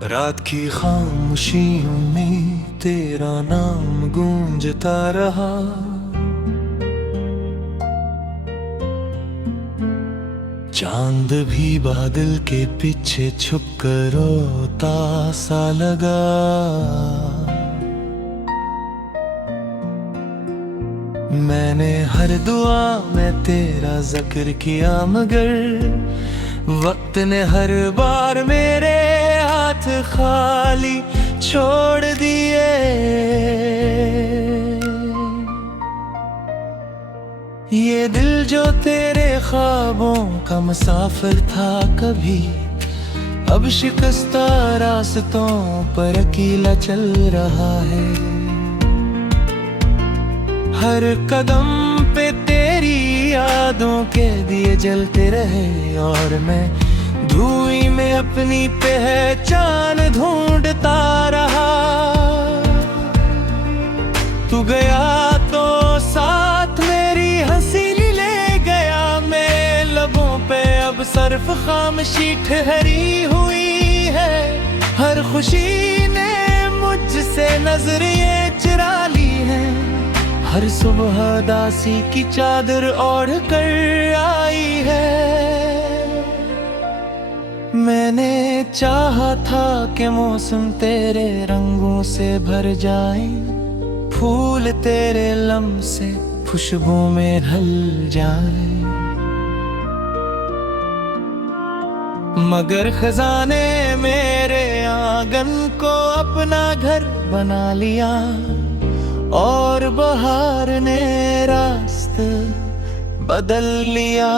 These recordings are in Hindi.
रात की खामोशियों में तेरा नाम गूंजता रहा। चांद भी बादल के पीछे छुप कर रोता सा लगा। मैंने हर दुआ में तेरा जिक्र किया, मगर वक्त ने हर बार मेरे हाथ खाली छोड़ दिए। ये दिल जो तेरे ख्वाबों का मुसाफिर था कभी, अब शिकस्ता रास्तों पर अकेला चल रहा है। हर कदम पे तेरी यादों के दिए जलते रहे, और मैं धुएं में अपनी पहचान ढूंढता रहा। तू गया तो साथ मेरी हंसी ले गया। मैं लबों पे अब सिर्फ खामोशी ठहरी हुई है। हर खुशी ने मुझसे नजरें चुरा ली हैं। हर सुबह दासी की चादर ओढ़ कर आई है। मैंने चाहा था कि मौसम तेरे रंगों से भर जाए, फूल तेरे लम्ब से खुशबू में ढल जाए, मगर खजाने मेरे आंगन को अपना घर बना लिया, और बहार ने रास्ता बदल लिया।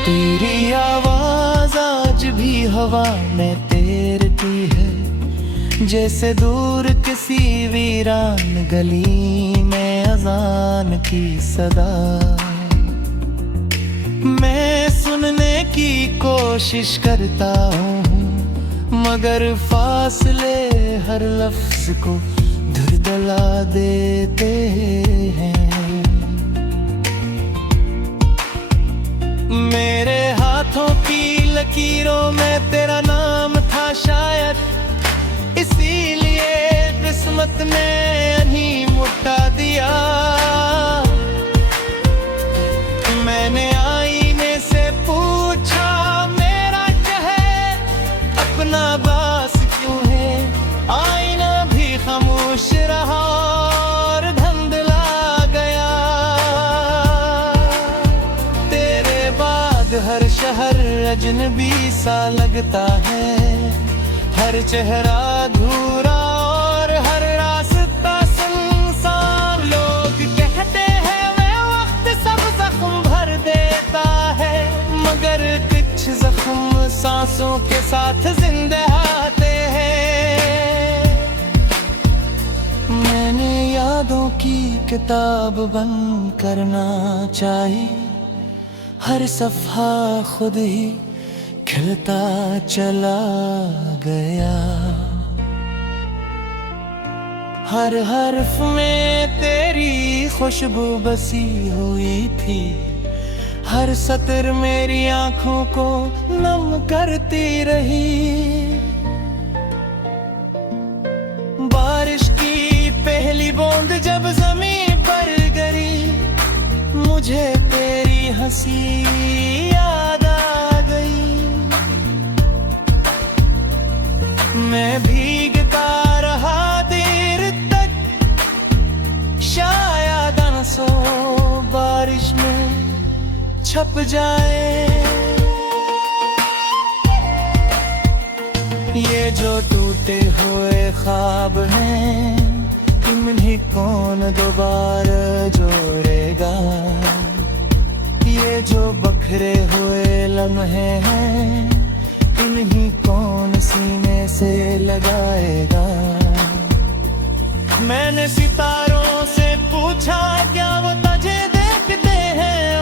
तेरी आवाज आज भी हवा में तैरती है, जैसे दूर किसी वीरान गली में अजान की सदा। मैं सुनने की कोशिश करता हूँ, मगर फासले हर लफ्ज को धुंधला देते हैं। मेरे हाथों की लकीरों में तेरा नाम था शायद, इसीलिए किस्मत ने नहीं मुटा दिया। मैंने आईने से पूछा मेरा चेहरा अपना बास क्यों है, आईना भी खामोश रहा और धुंधला गया। हर शहर अजनबी सा लगता है, हर चेहरा अधूरा और हर रास्ता सुनसान। लोग कहते हैं वे वक्त सब जख्म भर देता है, मगर कुछ जख्म सांसों के साथ जिंदा आते हैं। मैंने यादों की किताब बंद करना चाहिए, हर सफ़ा खुद ही खिलता चला गया। हर हर्फ में तेरी खुशबू बसी हुई थी, हर सतर मेरी आंखों को नम करती रही। बारिश की पहली बूंद जब ज़मीन पर गिरी, मुझे तेरी हंसी याद आ गई। मैं भीगता रहा देर तक, शायद आंसू बारिश में छप जाए। ये जो टूटे हुए ख्वाब हैं, इन्हें कौन दोबारा जोड़ेगा। ये जो बखरे हुए लम्हे हैं, इन्हीं कौन सीने से लगाएगा। मैंने सितारों से पूछा क्या वो तुझे देखते हैं,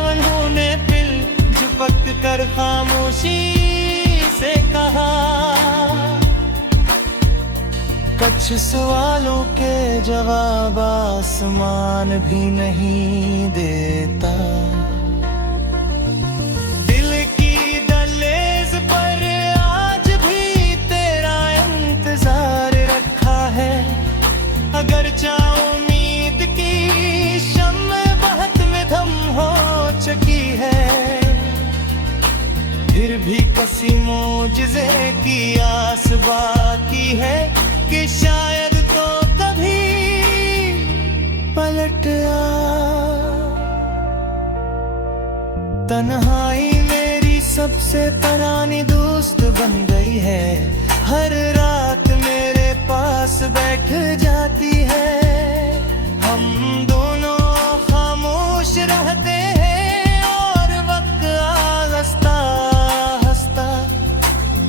कुछ सवालों के जवाब आसमान भी नहीं देता। दिल की दहलीज पर आज भी तेरा इंतजार रखा है। अगर चाहो उम्मीद की शम्म बहुत में धम हो चुकी है, फिर भी किसी मोजज़े की आस बाकी है कि शायद तो कभी पलट आ। तन्हाई मेरी सबसे पुरानी दोस्त बन गई है। हर रात मेरे पास बैठ जाती है। हम दोनों खामोश रहते हैं और वक्त आहिस्ता आहिस्ता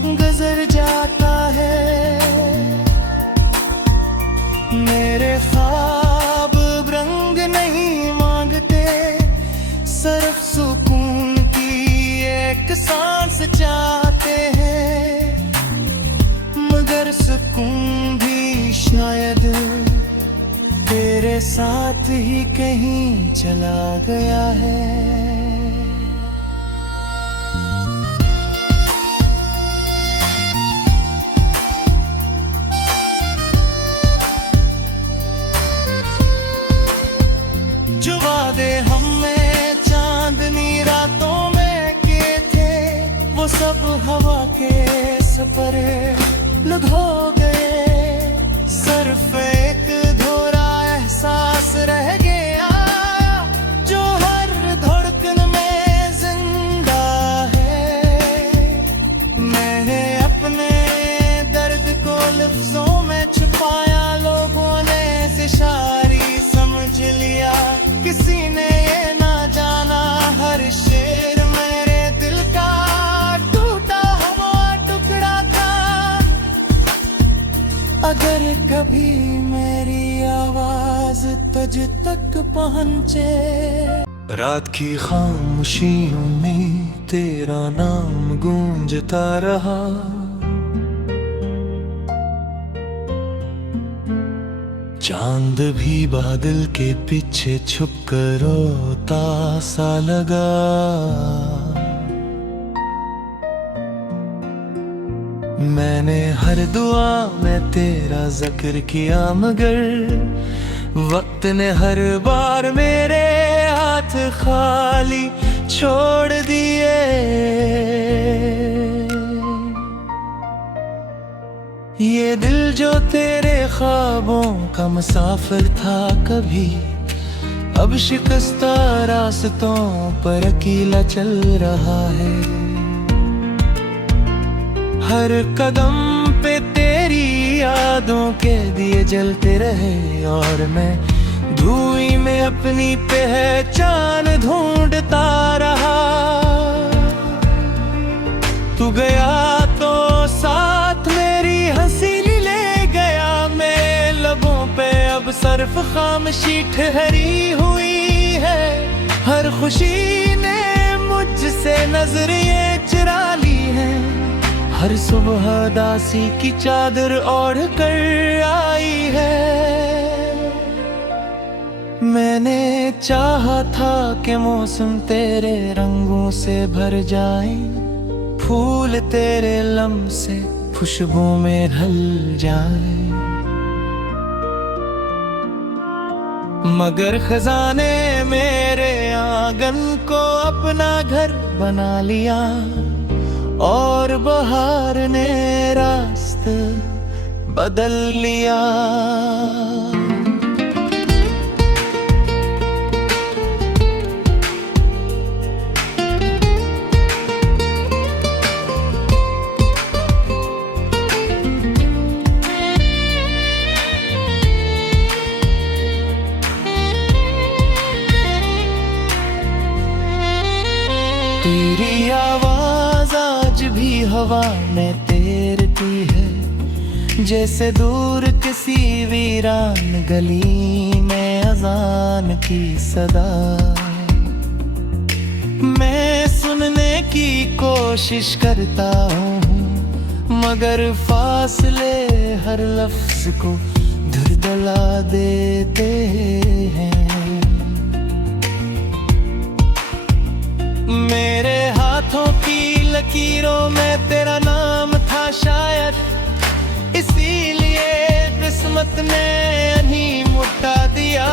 गुजर जाता है। मेरे ख्वाब रंग नहीं मांगते, सिर्फ सुकून की एक सांस चाहते हैं। मगर सुकून भी शायद तेरे साथ ही कहीं चला गया है। जो वादे हमें चांदनी रातों में किए थे, वो सब हवा के सफर लुढ़ हो गए। सिर्फ एक अधूरा एहसास रह गया जो हर धड़कन में जिंदा है। मैंने अपने दर्द को लफ्जों में छुपाया, लोगों ने इसे शायरी समझ लिया। किसी ने ये ना जाना हर शेर मेरे दिल का टूटा हुआ टुकड़ा था। अगर कभी मेरी आवाज तुझ तक पहुंचे, रात की खामोशियों में तेरा नाम गूंजता रहा। चांद भी बादल के पीछे छुप कर रोता सा लगा। मैंने हर दुआ में तेरा जिक्र किया, मगर वक्त ने हर बार मेरे हाथ खाली छोड़ दिए। ये दिल जो तेरे ख्वाबों का मुसाफिर था कभी, अब शिकस्ता रास्तों पर अकेला चल रहा है। हर कदम पे तेरी यादों के दिए जलते रहे और मैं धुएं में अपनी पहचान ढूंढता रहा। तू गया तो साथ मेरी हंसी ले गया। मैं लबों पे अब सिर्फ खामोशी ठहरी हुई है। हर खुशी ने मुझसे नजरें चुरा ली हैं। हर सुबह दासी की चादर ओढ़ कर आई है। मैंने चाहा था कि मौसम तेरे रंगों से भर जाए, फूल तेरे लम्ह से खुशबू में ढल जाए। मगर खजाने मेरे आंगन को अपना घर बना लिया और बहार ने रास्ता बदल लिया। तेरी आवाज आज भी हवा में तैरती है, जैसे दूर किसी वीरान गली में अजान की सदा। मैं सुनने की कोशिश करता हूँ मगर फासले हर लफ्ज को धुंधला देते हैं। मेरे हाथों की लकीरों में तेरा नाम था शायद, इसीलिए किस्मत ने नहीं मुटा दिया।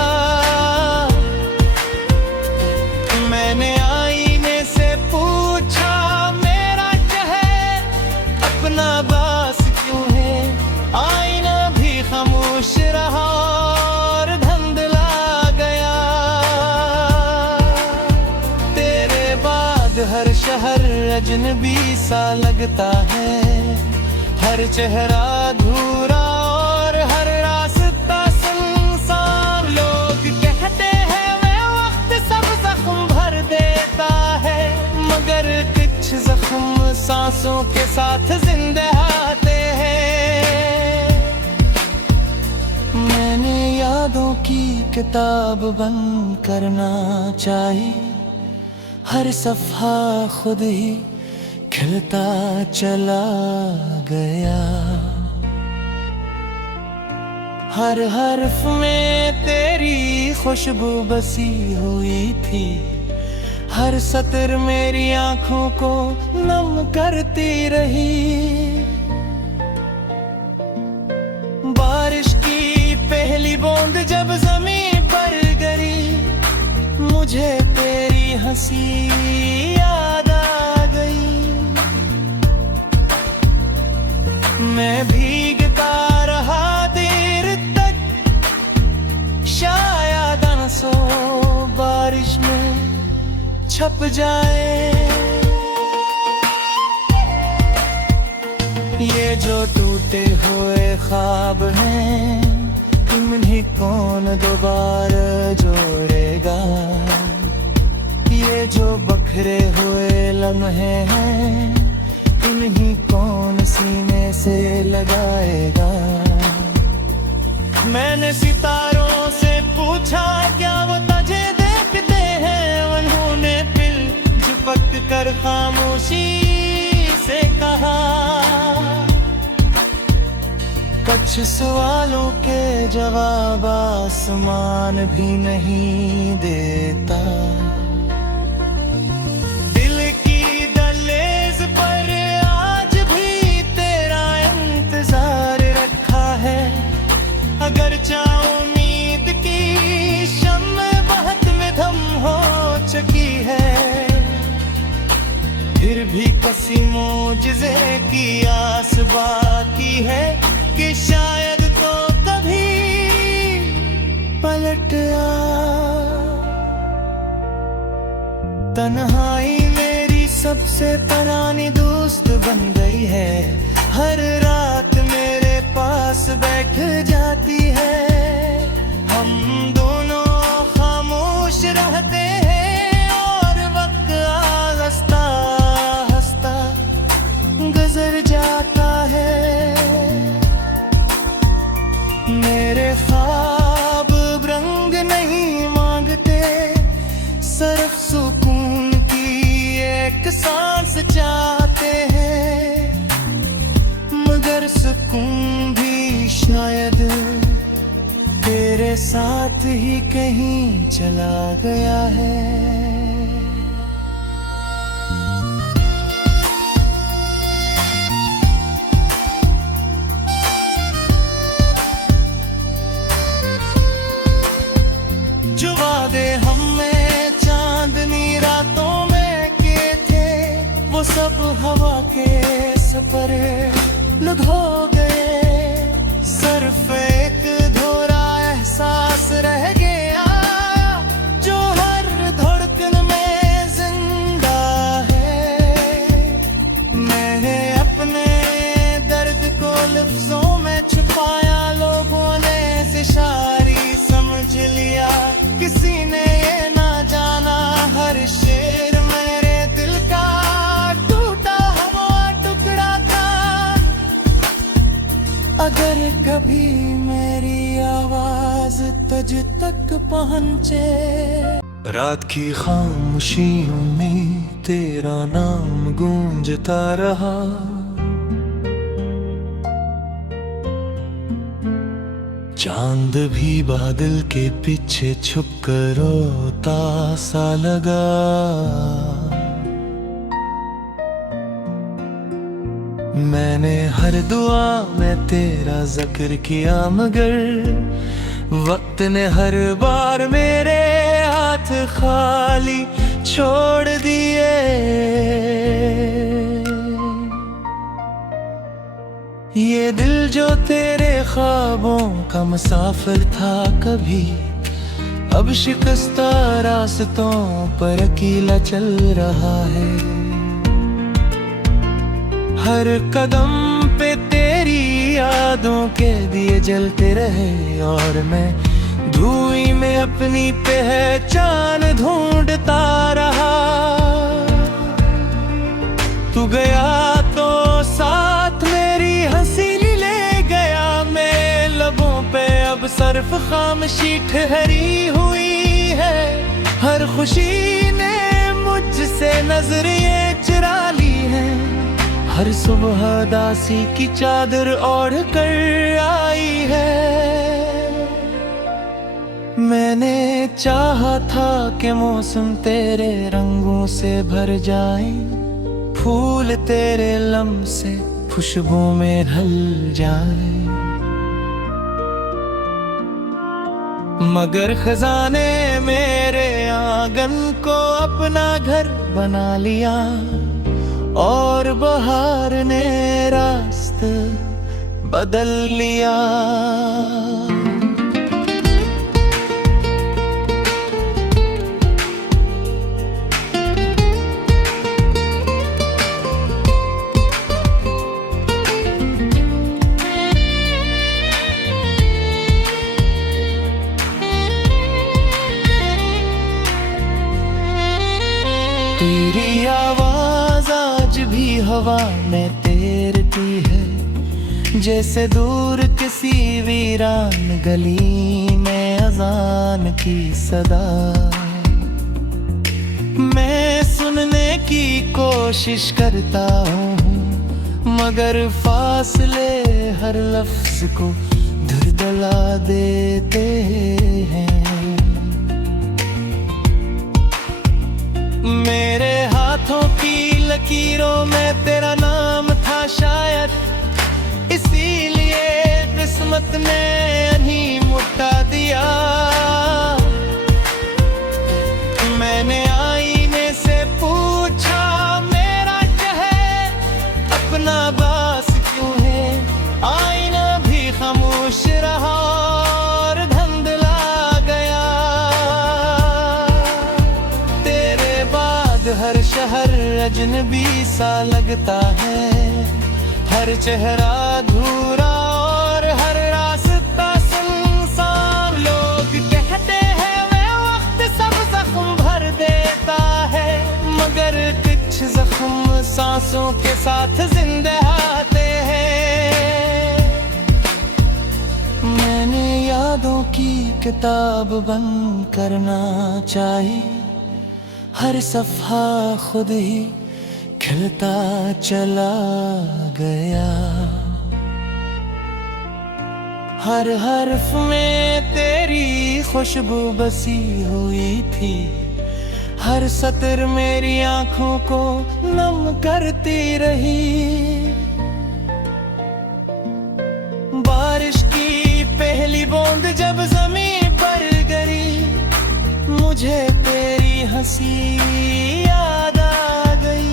मैंने आईने से पूछा मेरा चेहरा अपना बास क्यों है, आईना भी खामोश रहा और धुंधला गया। तेरे बाद हर शहर अजनबी सा लगता है, हर चेहरा अधूरा और हर रास्ता सुनसान। लोग कहते हैं मैं वक्त सब जख्म भर देता है, मगर कुछ जख्म सांसों के साथ जिंदा आते हैं। मैंने यादों की किताब बंद करना चाहिए, हर सफ़हा खुद ही खिलता चला गया। हर हर्फ में तेरी खुशबू बसी हुई थी, हर सतर मेरी आंखों को नम करती रही। बारिश की पहली बूंद जब ज़मीन पर गिरी, मुझे तेरी हंसी याद आ गई। मैं भीगता रहा देर तक, शायद आंसू बारिश में छप जाए। ये जो टूटे हुए ख्वाब हैं, इन्हें कौन दोबारा जोड़ेगा। ये जो बखरे हुए लम्हे हैं, इन्हीं कौन सीने से लगाएगा। मैंने सितारों से पूछा क्या वो तुझे देखते हैं, उन्होंने दिल झपक कर खामोशी से कहा। कुछ सवालों के जवाब आसमान भी नहीं देता। दिल की दहलीज पर आज भी तेरा इंतजार रखा है, अगर चाहो उम्मीद की शम्म बहुत में धम हो चुकी है। फिर भी किसी मोजज़े की आस बाकी है, कि शायद तो कभी पलट आ। तन्हाई मेरी सबसे पुरानी दोस्त बन गई है, हर रात मेरे पास बैठ जाती है। हम दोनों खामोश रहते हैं और वक्त हंसता हंसता गुजर जाता है। मेरे ख्वाब रंग नहीं मांगते, सिर्फ सुकून की एक सांस चाहते हैं, मगर सुकून भी शायद तेरे साथ ही कहीं चला गया है। जो वादे हमने चांदनी रातों में किए थे, वो सब हवा के सफर लुढ़ हो गए। सिर्फ एक अधूरा एहसास रह गया, जो हर धड़कन में जिंदा है। मैंने अपने दर्द को लफ्जों में छुपाया, लोगों ने इसे शायरी समझ लिया। किसी ने ये ना जाना, हर शेर मेरे दिल का टूटा हुआ टुकड़ा था। अगर कभी मेरी आवाज तुझ तक पहुंचे, रात की खामोशियों में तेरा नाम गूंजता रहा। चांद भी बादल के पीछे छुप कर रोता सा लगा। मैंने हर दुआ में तेरा जिक्र किया, मगर वक्त ने हर बार मेरे हाथ खाली छोड़ दिए। ये दिल जो तेरे ख्वाबों का मुसाफिर था कभी, अब शिकस्ता रास्तों पर अकेला चल रहा है। हर कदम पे तेरी यादों के दिए जलते रहे, और मैं धुएं में अपनी पहचान ढूंढता रहा। तू गया तो साथ मेरी हंसी ले गया, मैं लबों पे अब सिर्फ खामोशी ठहरी हुई है। हर खुशी ने मुझसे नजरें चुरा ली हैं, हर सुबह दासी की चादर ओढ़ कर आई है। मैंने चाहा था कि मौसम तेरे रंगों से भर जाए, फूल तेरे लम्ह से खुशबू में ढल जाए, मगर खजाने मेरे आंगन को अपना घर बना लिया, और बहार ने रास्ता बदल लिया। तेरी आवाज आज भी हवा में तैरती है, जैसे दूर किसी वीरान गली में अजान की सदा। मैं सुनने की कोशिश करता हूँ, मगर फासले हर लफ्ज को धुंधला देते हैं। मेरे हाथों की लकीरों में तेरा नाम था शायद, इसीलिए किस्मत ने नहीं मुटा दिया। मैंने आईने से पूछा मेरा शहर अपना बास क्यों है, आईना भी खामोश रहा और धुंधला गया। हर शहर अजनबी सा लगता है, हर चेहरा अधूरा और हर रास्ता सुनसान। लोग कहते हैं वे वक्त सब जख्म भर देता है, मगर कुछ जख्म सांसों के साथ जिंदा आते हैं। मैंने यादों की किताब बंद करना चाहिए, हर सफ़ा खुद ही खिलता चला गया। हर हर्फ में तेरी खुशबू बसी हुई थी, हर सतर मेरी आंखों को नम करती रही। बारिश की पहली बूंद जब ज़मीन पर गिरी, मुझे तेरी हंसी याद आ गई।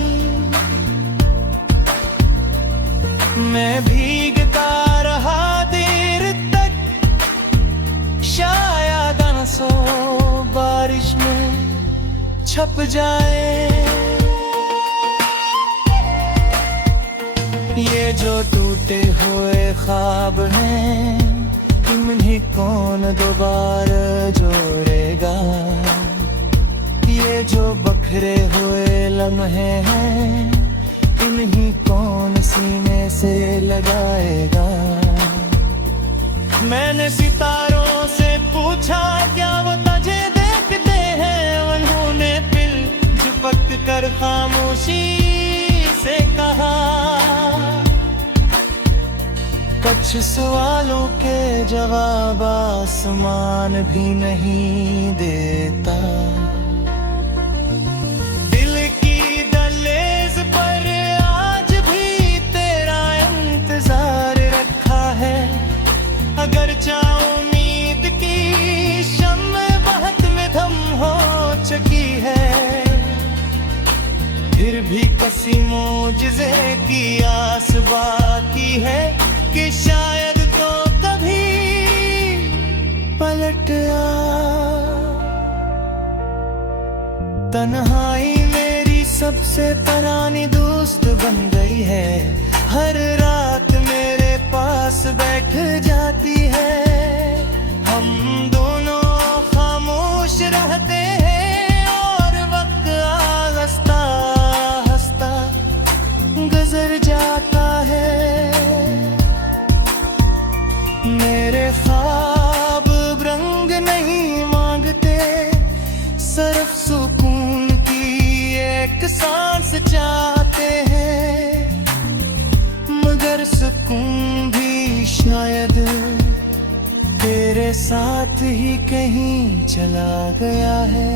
मैं भीगता रहा देर तक, शायद आंसू बारिश में छप जाए। ये जो टूटे हुए ख्वाब हैं, इन्हीं कौन दोबारा जोड़ेगा। ये जो बखरे हुए लम्हे हैं, इन्हीं कौन सीने से लगाएगा। मैंने सितारों से पूछा क्या वो तुझे देखते हैं, उन्होंने दिल झपक कर खामोशी से कहा। कुछ सवालों के जवाब आसमान भी नहीं देता। दिल की दहलीज पर आज भी तेरा इंतजार रखा है। अगर चाहो उम्मीद की शम्म बहुत में धम हो चुकी है, फिर भी किसी मोजज़े की आस बाकी है कि शायद तो कभी पलट आ। तन्हाई मेरी सबसे पुरानी दोस्त बन गई है। हर रात मेरे पास बैठ जाती है। हम दोनों खामोश रहते हैं और वक्त हंसता हंसता गुजर जाता है। मेरे ख्वाब रंग नहीं मांगते, सिर्फ सुकून की एक सांस चाहते हैं। मगर सुकून भी शायद तेरे साथ ही कहीं चला गया है।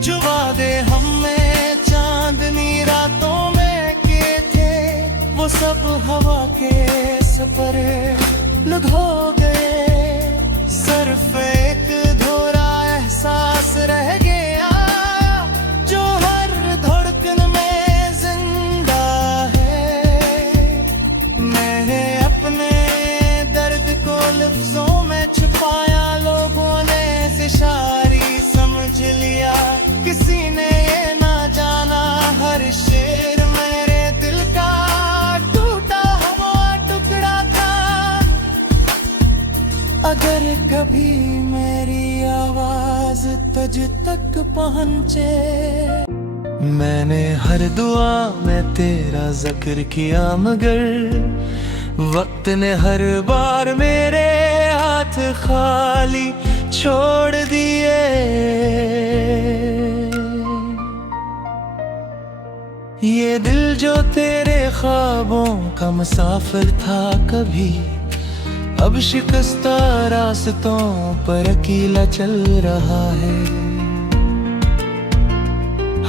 जो वादे हमने चांदनी रातों में किए थे, वो सब हवा के सफर लुढ़ हो गए। सिर्फ एक अधूरा एहसास रह गया जो हर धड़कन में जिंदा है। मैंने अपने दर्द को लफ्जों में छुपाया, लोगों ने इसे शायरी समझ लिया। किसी ने ये ना जाना हर शेर मेरे दिल का टूटा हुआ टुकड़ा था। अगर कभी मेरी आवाज तुझ तक पहुंचे, मैंने हर दुआ में तेरा जिक्र किया, मगर वक्त ने हर बार मेरे हाथ खाली छोड़ दिए। ये दिल जो तेरे ख्वाबों का मुसाफिर था कभी, अब शिकस्ता रास्तों पर अकेला चल रहा है।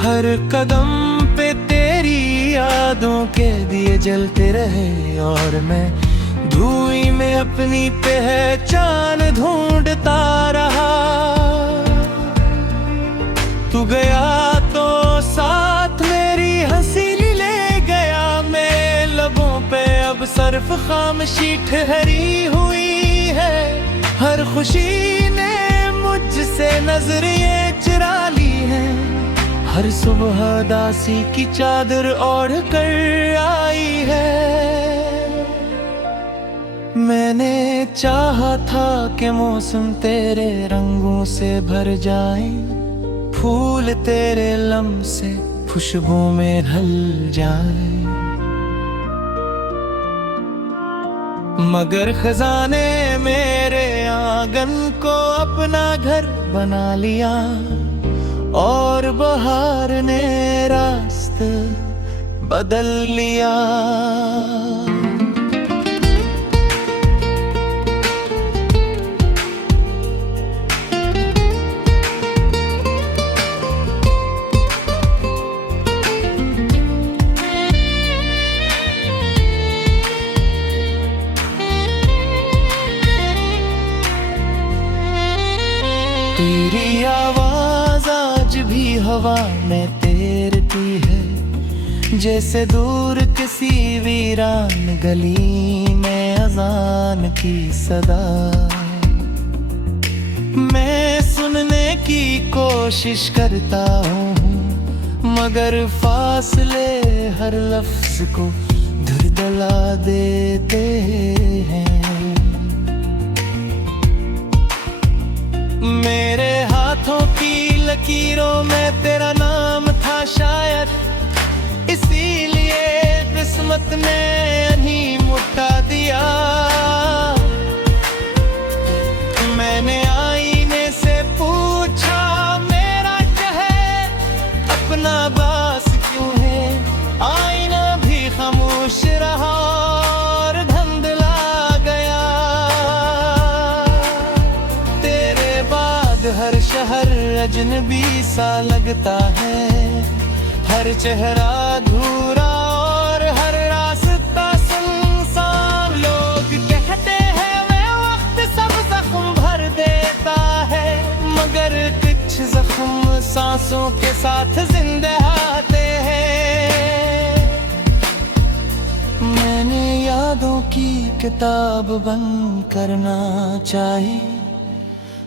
हर कदम पे तेरी यादों के दिए जलते रहे और मैं धुएं में अपनी पहचान ढूंढता रहा। तू गया तो साथ मेरी हंसी ले गया। मैं लबों पे अब सिर्फ खामोशी ठहरी हुई है। हर खुशी ने मुझसे नजरें चुरा ली हैं। हर सुबह दासी की चादर ओढ़ कर आई है। मैंने चाहा था कि मौसम तेरे रंगों से भर जाए, फूल तेरे लम्ह से खुशबू में ढल जाए। मगर खजाने मेरे आंगन को अपना घर बना लिया और बहार ने रास्ता बदल लिया। तेरी आवाज आज भी हवा में तैरती है, जैसे दूर किसी वीरान गली में अजान की सदा। मैं सुनने की कोशिश करता हूँ, मगर फासले हर लफ्ज को धुंधला देते हैं। मेरे हाथों की लकीरों में तेरा नाम था शायद, इसीलिए किस्मत ने नहीं मुटा दिया। अजनबी सा लगता है। हर चेहरा अधूरा और हर रास्ता सुनसान। लोग कहते हैं मैं वक्त सब जख्म भर देता है, मगर कुछ जख्म सांसों के साथ जिंदा आते हैं। मैंने यादों की किताब बंद करना चाहिए,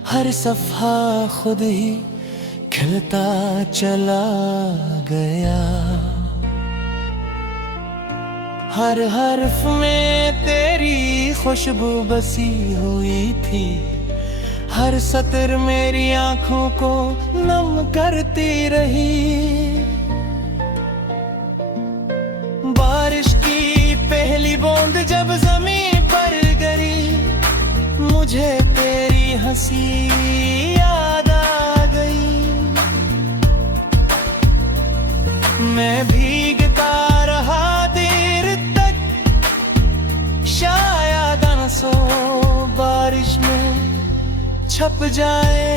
हर सफ़ा खुद ही खिलता चला गया। हर हर्फ में तेरी खुशबू बसी हुई थी, हर सतर मेरी आंखों को नम करती रही। बारिश की पहली बूंद जब ज़मीन पर गिरी, मुझे तेरी हंसी याद आ गई। मैं भीगता रहा देर तक, शायद आंसू बारिश में छप जाए।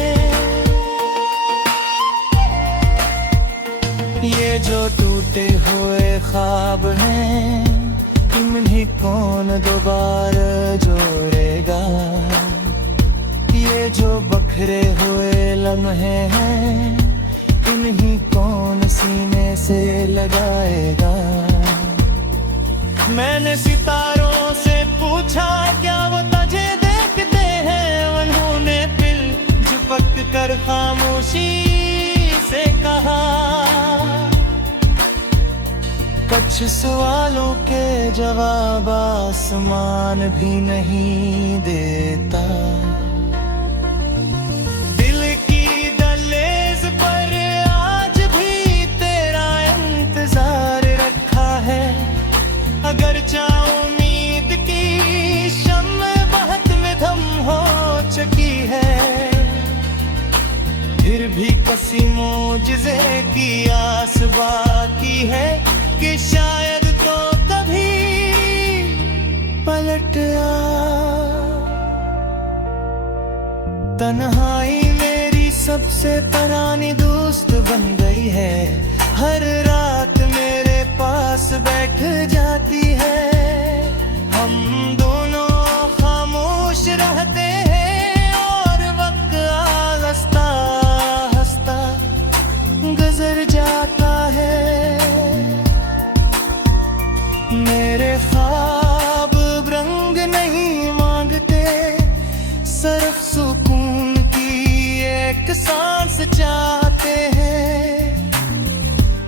ये जो टूटे हुए ख्वाब हैं, इन्हीं कौन दोबारा जोड़ेगा। ये जो बखरे हुए लम्हे हैं, इन्हीं कौन सीने से लगाएगा। मैंने सितारों से पूछा क्या वो तुझे देखते हैं, उन्होंने दिल झपक कर खामोशी से कहा। कुछ सवालों के जवाब आसमान भी नहीं देता। दिल की दहलीज पर आज भी तेरा इंतजार रखा है। अगर चाहे उम्मीद की शम्म बहुत में धम हो चुकी है, फिर भी किसी मोजज़े की आस बाकी है कि शायद तो कभी पलट आ। तन्हाई मेरी सबसे पुरानी दोस्त बन गई है, हर रात मेरे पास बैठ जाती है। हम दोनों खामोश रहते हैं और वक्त हंसता हंसता गुजर जाता है। मेरे ख्वाब रंग नहीं मांगते, सिर्फ सुकून की एक सांस चाहते हैं।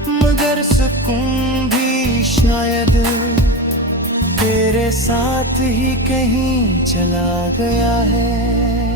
मगर सुकून भी शायद तेरे साथ ही कहीं चला गया है।